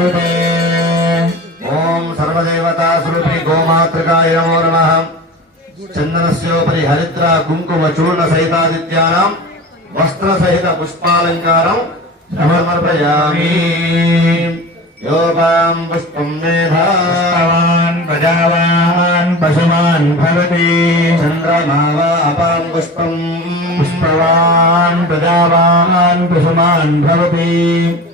ओम सर्वदेवता स्वरूपी गोमातृकाय नमो नमः। चंदनस्योपरि हरिद्रा कुंकुम चूर्ण सहितादित्यानां वस्त्र सहित पुष्पालंकारं समर्पयामि। योगां पुष्पं मेधावान् प्रजावान् पशुमान् भवति। चंद्रमा वा अपां पुष्पं पुष्पवान् प्रजावान् पशुमान् भवति।